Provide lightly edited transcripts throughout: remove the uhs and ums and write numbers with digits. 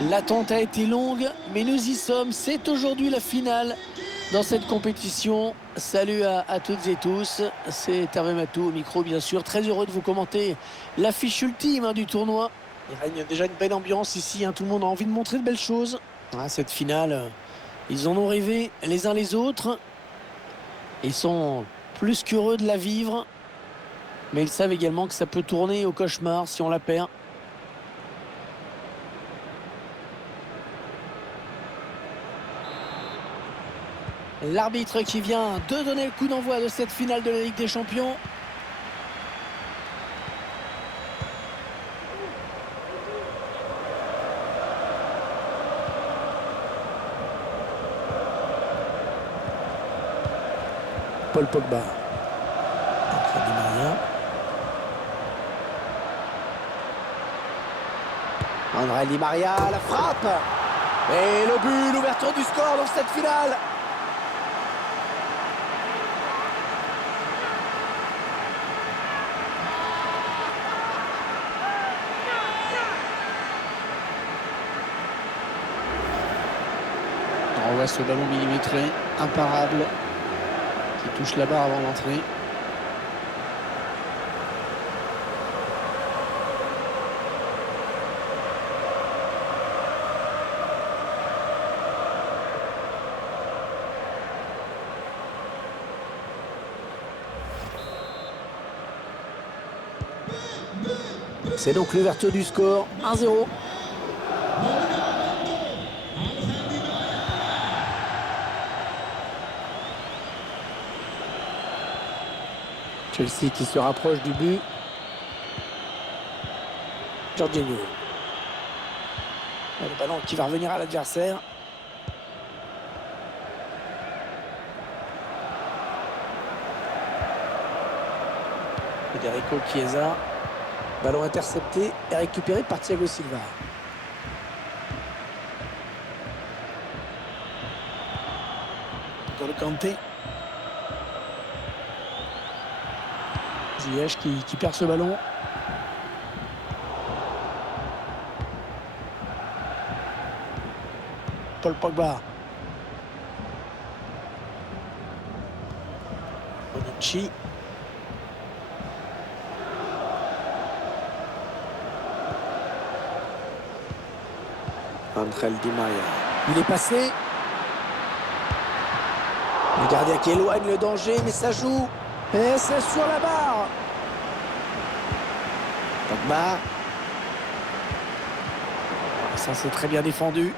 L'attente a été longue, mais nous y sommes. C'est aujourd'hui la finale dans cette compétition. Salut à toutes et tous. C'est Hervé Matou au micro, bien sûr. Très heureux de vous commenter l'affiche ultime du tournoi. Il règne déjà une belle ambiance ici. Tout le monde a envie de montrer de belles choses. Cette finale, ils en ont rêvé les uns les autres. Ils sont plus qu'heureux de la vivre. Mais ils savent également que ça peut tourner au cauchemar si on la perd. L'arbitre qui vient de donner le coup d'envoi de cette finale de la Ligue des Champions. Paul Pogba. Entre Di Maria. André Di Maria, la frappe. Et le but, l'ouverture du score dans cette finale. On voit ce ballon millimétré, imparable, qui touche la barre avant l'entrée. C'est donc l'ouverture du score, 1-0. Chelsea qui se rapproche du but. Jorginho. Le ballon qui va revenir à l'adversaire. Federico Chiesa. Ballon intercepté et récupéré par Thiago Silva. N'Golo Kanté. Ziyech qui perd ce ballon. Paul Pogba. Bonucci. André Di Maria. Il est passé. Le gardien qui éloigne le danger, mais ça joue. Et c'est sur la barre. Pogba. Ça, c'est très bien défendu.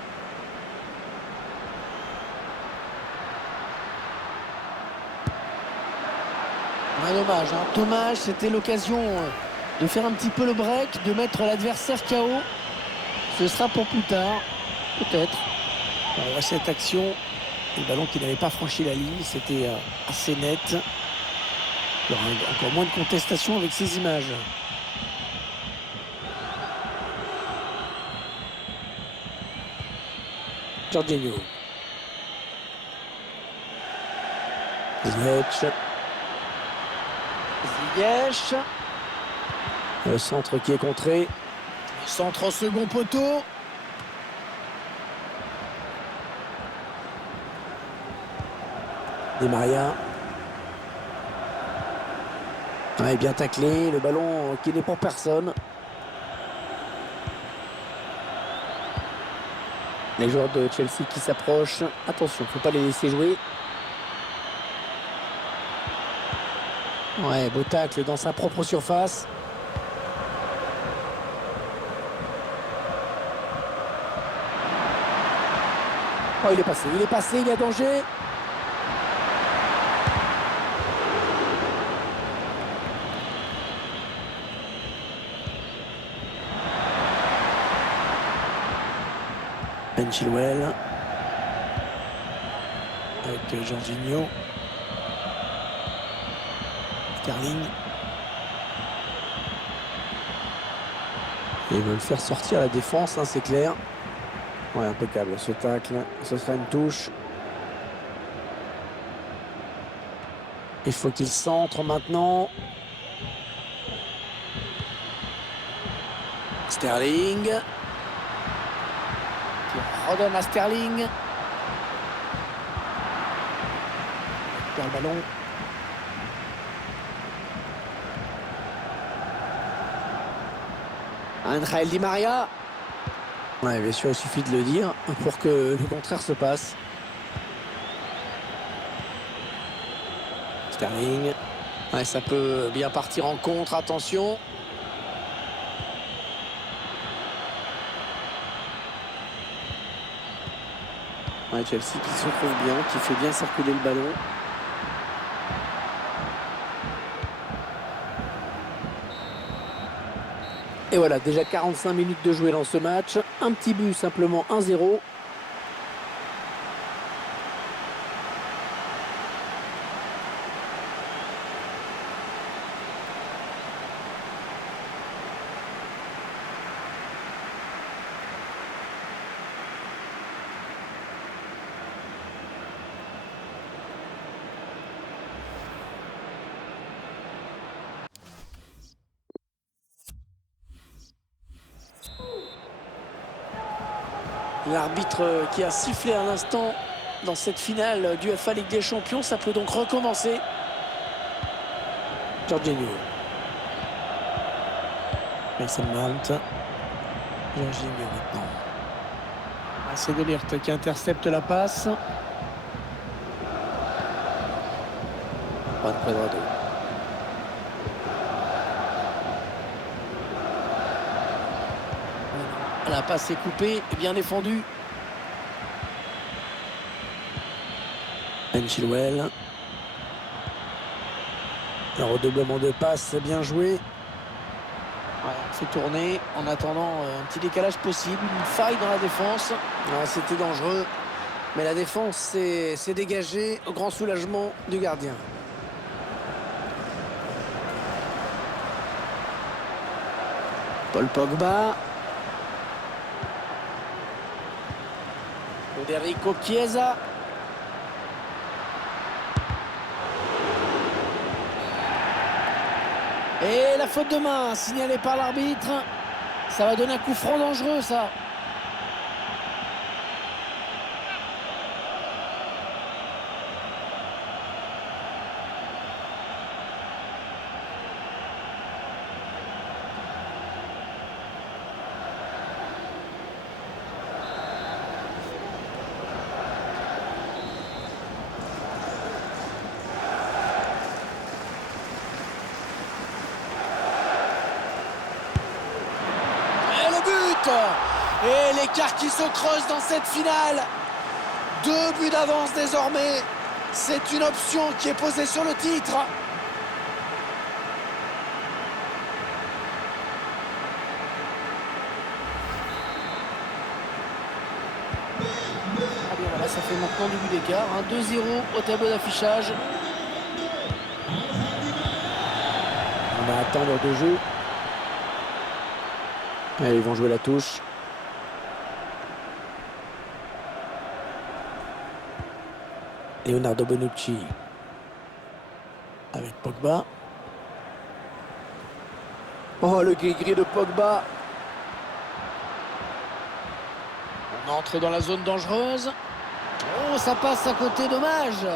Dommage, dommage, c'était l'occasion de faire un petit peu le break, de mettre l'adversaire KO. Ce sera pour plus tard, peut-être. On voit cette action. Le ballon qui n'avait pas franchi la ligne, c'était assez net. Il y aura encore moins de contestation avec ces images. Jorginho. Ziyech. Le centre qui est contré. Le centre au second poteau. Di Maria. Ouais, bien taclé. Le ballon qui n'est pour personne. Les joueurs de Chelsea qui s'approchent. Attention, il ne faut pas les laisser jouer. Ouais, beau tacle dans sa propre surface. Oh, il est passé, il y a danger. Ben Chilwell. Avec Jorginho. Sterling. Et ils veulent faire sortir la défense, c'est clair. Ouais, impeccable ce tacle. Ce sera une touche. Il faut qu'il centre maintenant. Sterling. qui redonne à Sterling. Il perd le ballon. Angel Di Maria. Ouais, bien sûr, il suffit de le dire pour que le contraire se passe. Sterling. Ouais, ça peut bien partir en contre, attention. Ouais, Chelsea qui se trouve bien, qui fait bien circuler le ballon. Et voilà, déjà 45 minutes de jouer dans ce match. Un petit but, simplement 1-0. L'arbitre qui a sifflé à l'instant dans cette finale du UEFA Ligue des Champions, ça peut donc recommencer. Jorginho. Mason Mount. Jorginho maintenant. C'est De Ligt qui intercepte la passe. Juan Cuadrado. La passe est coupée et bien défendue. Chilwell. Le redoublement de passe, bien joué. Ouais, c'est tourné en attendant un petit décalage possible, une faille dans la défense. Ouais, c'était dangereux, mais la défense s'est dégagée au grand soulagement du gardien. Paul Pogba. Federico Chiesa. Et la faute de main signalée par l'arbitre. Ça va donner un coup franc dangereux, ça. Et l'écart qui se creuse dans cette finale. 2 buts d'avance désormais. C'est une option qui est posée sur le titre. Allez, voilà, ça fait maintenant du but d'écart. 2-0 au tableau d'affichage. On va attendre 2 jeux. Allez, ils vont jouer la touche. Leonardo Bonucci avec Pogba. Oh, le gris-gris de Pogba. On entre dans la zone dangereuse. Oh, ça passe à côté, dommage.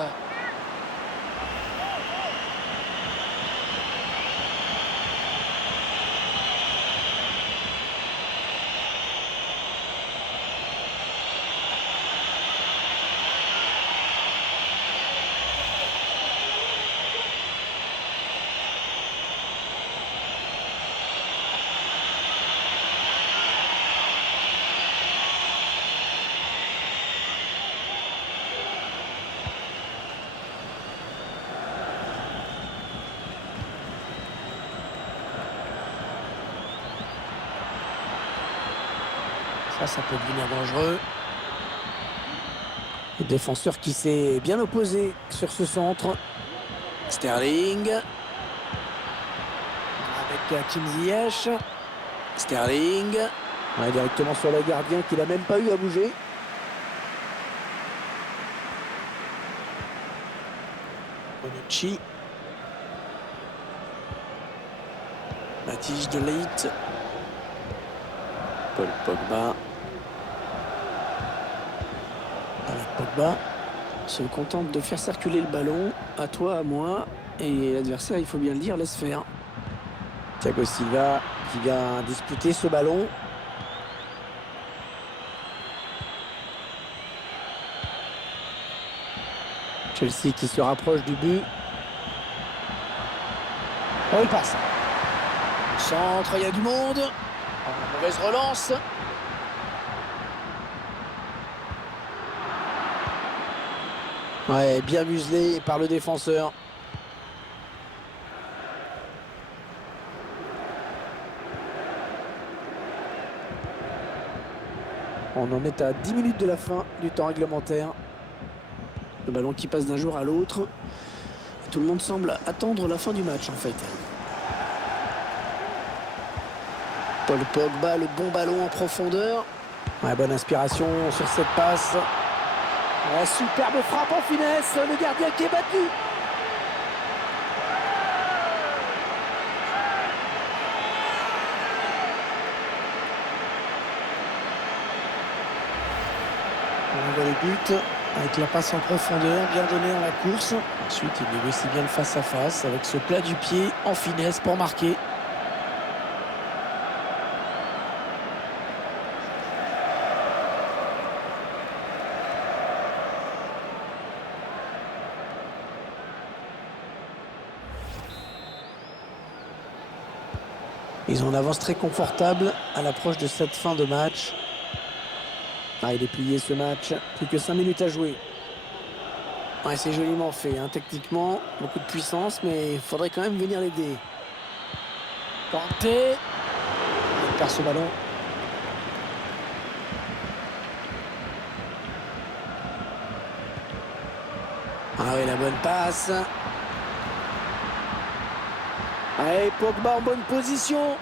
Ça peut devenir dangereux. Le défenseur qui s'est bien opposé sur ce centre. Sterling. Avec Hakim Ziyech. Sterling. Ouais, directement sur le gardien qui n'a même pas eu à bouger. Bonucci. Matthijs de Ligt. Paul Pogba. Pogba se contente de faire circuler le ballon. À toi, à moi. Et l'adversaire, il faut bien le dire, laisse faire. Thiago Silva qui vient disputer ce ballon. Chelsea qui se rapproche du but. Oh, il passe. Centre, il y a du monde. Mauvaise relance. Ouais, bien muselé par le défenseur. On en est à 10 minutes de la fin du temps réglementaire. Le ballon qui passe d'un joueur à l'autre. Tout le monde semble attendre la fin du match en fait. Paul Pogba, le bon ballon en profondeur. Ouais, bonne inspiration sur cette passe. La superbe frappe en finesse. Le gardien qui est battu. On voit le but avec la passe en profondeur, bien donnée dans la course. Ensuite, il négocie bien le face-à-face avec ce plat du pied en finesse pour marquer. Ils ont une avance très confortable à l'approche de cette fin de match. Ah, il est plié ce match. Plus que 5 minutes à jouer. Ouais, c'est joliment fait, hein. Techniquement, beaucoup de puissance, mais il faudrait quand même venir l'aider. Kanté. Il perd ce ballon. Ah oui, la bonne passe. Allez, Pogba en bonne position.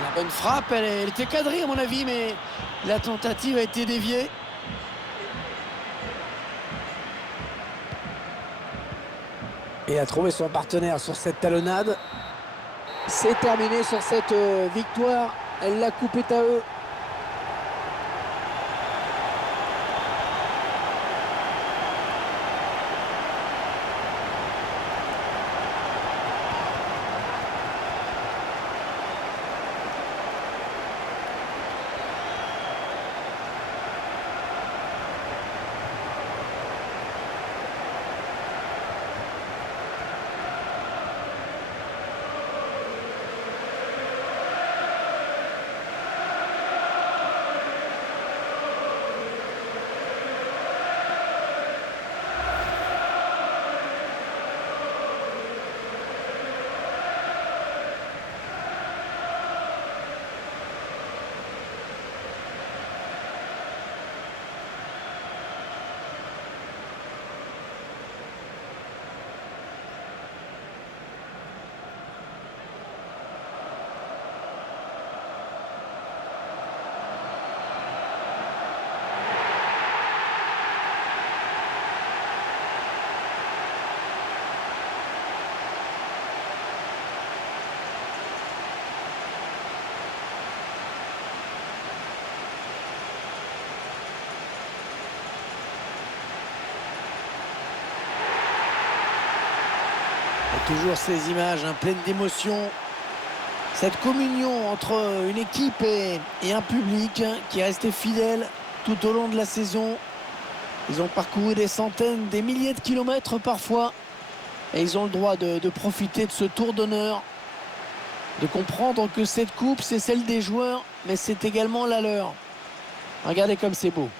La bonne frappe, elle était cadrée à mon avis, mais la tentative a été déviée. Et a trouvé son partenaire sur cette talonnade. C'est terminé sur cette victoire. La coupe est à eux. Toujours ces images pleines d'émotion. Cette communion entre une équipe et un public qui est resté fidèle tout au long de la saison. Ils ont parcouru des centaines, des milliers de kilomètres parfois. Et ils ont le droit de profiter de ce tour d'honneur. De comprendre que cette coupe, c'est celle des joueurs, mais c'est également la leur. Regardez comme c'est beau.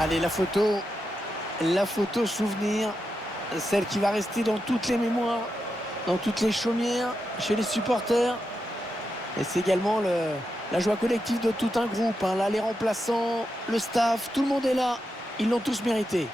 Allez, la photo souvenir, celle qui va rester dans toutes les mémoires, dans toutes les chaumières, chez les supporters. Et c'est également la joie collective de tout un groupe, hein. Là, les remplaçants, le staff, tout le monde est là. Ils l'ont tous mérité.